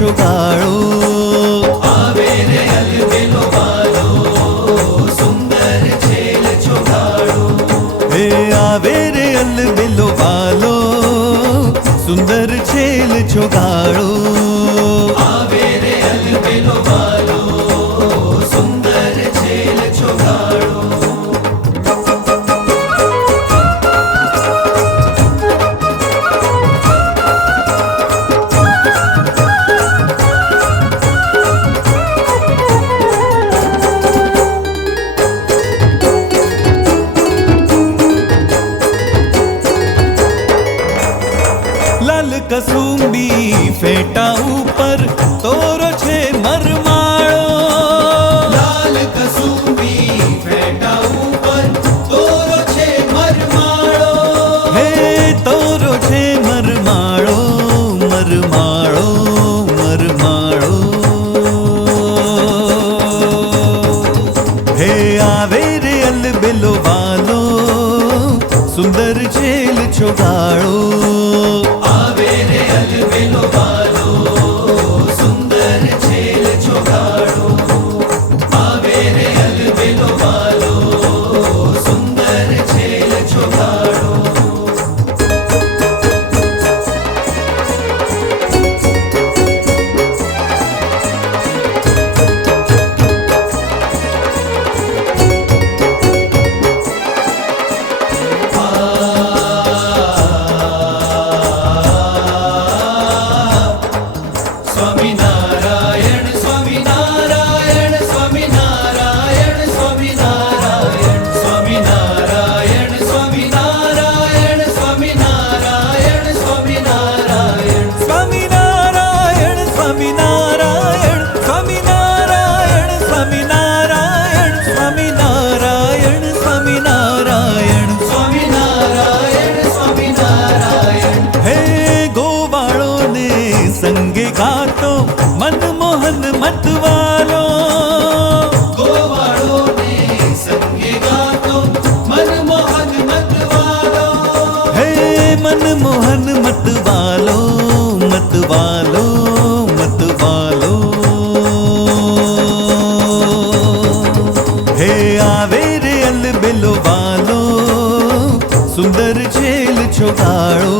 છુગાળો આવે રે અલબેલો વાલો સુંદર છેલ છુગાળો હે આવે રે અલબેલો વાલો સુંદર છેલ છુગાળો આવે રે અલબેલો વાલો સુંદર છેલ છુગાળો લાલ કસુંબી ફેટા ઉપર તોરો છે મરમાળો લાલ કસુંબી ફેટા ઉપર તોરો છે મરમાળો હે તોરો છે મરમાળો મરમાળો મરમાળો હે આવે રે અલબેલો વાલો સુંદર છેલ છુગાળો આવે રે અલબેલો વાલો સુંદર છેલ છુગાળો આવે રે અલબેલો વાલો સુંદર છેલ છુગાળો સ્વામિનારાયણ સ્વામિનારાયણ સ્વામિનારાયણ સ્વામિનારાયણ સ્વામિનારાયણ સ્વામિનારાયણ સ્વામિનારાયણ સ્વામિનારાયણ સ્વામિનારાયણ સ્વામિનારાયણ સ્વામિનારાયણ સ્વામિનારાયણ સ્વામિનારાયણ સ્વામિનારાયણ સ્વામિનારાયણ સ્વામિનારાયણ હે ગોવાળોને સંગે ગાતો મનમોહન મતવાલો ગોવાળોને સંગે ગાતો મનમોહન મતવાલો હે મનમોહન મતવાલો મતવાલો મતવાલો હે આવે રે અલબેલો વાલો સુંદર છેલ છુગાળો